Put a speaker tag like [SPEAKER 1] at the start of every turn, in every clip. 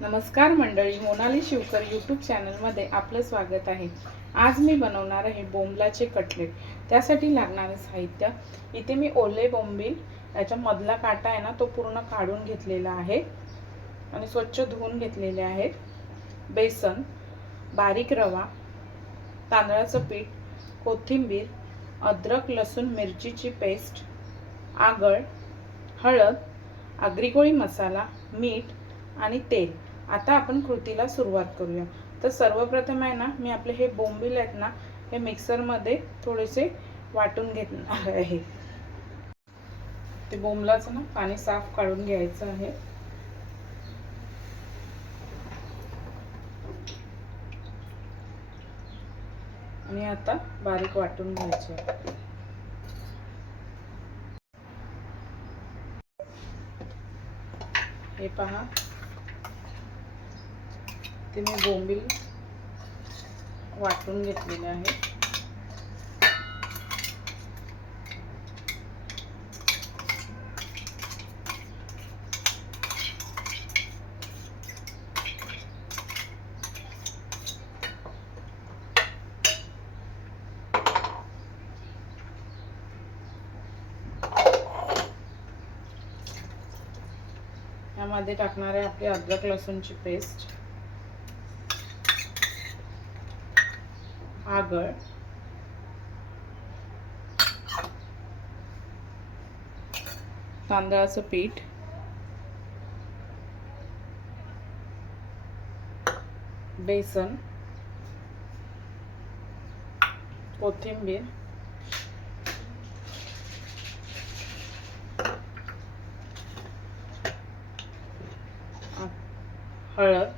[SPEAKER 1] नमस्कार मंडळी मोनाली शिवकर यूट्यूब चॅनलमध्ये आपलं स्वागत आहे. आज मी बनवणार आहे बोंबलाचे कटलेट. त्यासाठी लागणारे साहित्य. इथे मी ओले बोंबील याच्या मधला काटा आहे ना तो पूर्ण काढून घेतलेला आहे. आणि स्वच्छ धुवून घेतलेले आहेत. बेसन बारीक रवा तांदळाचं पीठ कोथिंबीर अद्रक लसूण मिरचीची पेस्ट आगळ हळद आग्रिकोळी मसाला मीठ आणि तेल. आता आपण कृतीला सुरुवात करूया. तर सर्वप्रथम आहे ना मी आपले हे बोंबील आहेत ना हे मिक्सरमध्ये थोडेसे वाटून घेणार आहे. ते बोंबलाचं ना पाणी साफ काढून घ्यायचं आहे. आणि आता बारीक वाटून घ्यायचे. हे पहा. ते मी बोंबील वाटून घेतलेले आहे. यामध्ये टाकणार आहे आपली अद्रक लसूणची पेस्ट आगळ. तांदळाचं पीठ. बेसन. कोथिंबीर. हळद.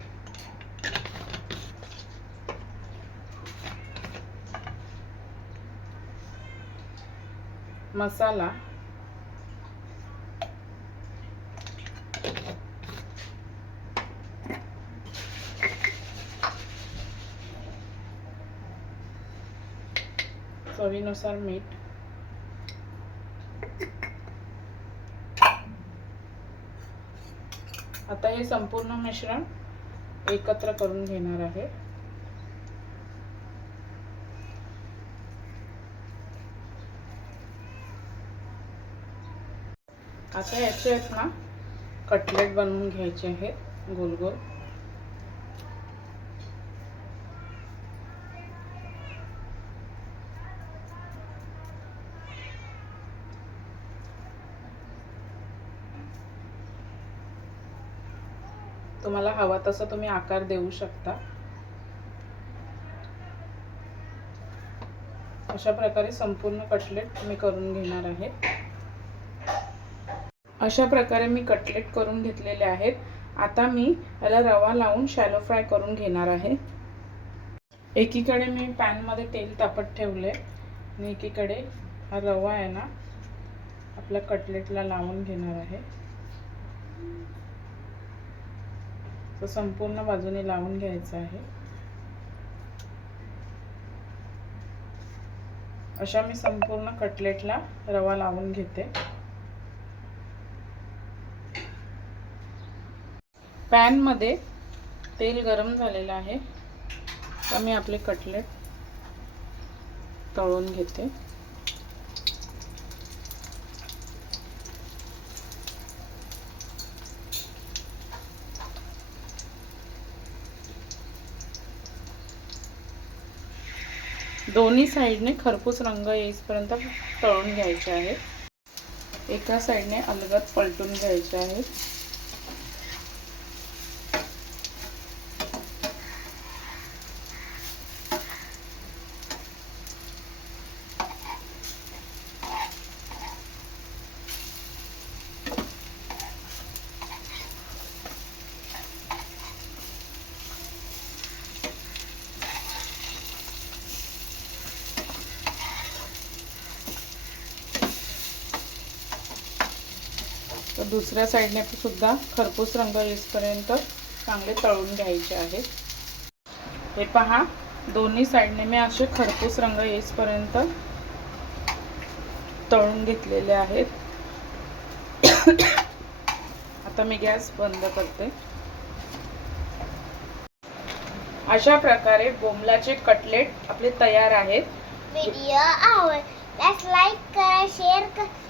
[SPEAKER 1] मसाला. चवीनुसार मीठ. आता हे संपूर्ण मिश्रण एकत्र करून घेणार आहे. आता याचे आहेत ना कटलेट बनवून घ्यायचे आहेत गोल गोल. तुम्हाला हवा तसा तुम्ही आकार देऊ शकता. अशा प्रकारे संपूर्ण कटलेट मी करून घेणार आहे. अशा प्रकारे मी कटलेट करून घेतलेले आहेत. आता मी याला रवा लावून शॅलो फ्राय करून घेणार आहे. एकीकडे मी पॅनमध्ये तेल तापत ठेवले आणि एकीकडे हा रवा आहे ना आपल्या कटलेटला लावून घेणार आहे. तो संपूर्ण बाजूने लावून घ्यायचा आहे. अशा मी संपूर्ण कटलेटला रवा लावून घेते. पॅनमध्ये तेल गरम झालेलं आहे. तर मी आपले कटलेट तळून घेते. दोन्ही साईडने खरपूस रंग येईपर्यंत तळून घ्यायचे आहेत एका साईडने अलगद पलटून घ्यायचे आहेत तर दुसऱ्या साईडने सुद्धा खरपूस रंग येईपर्यंत चांगले तळून घ्यायचे आहेत. हे पहा दोन्ही साईडने मी असे खरपूस रंग येईपर्यंत तळून घेतलेले आहेत. आता मी गॅस बंद करते. अशा प्रकारे बोंबलाचे कटलेट आपले तयार आहेत.
[SPEAKER 2] व्हिडिओ आवड लाईक करा शेअर करा.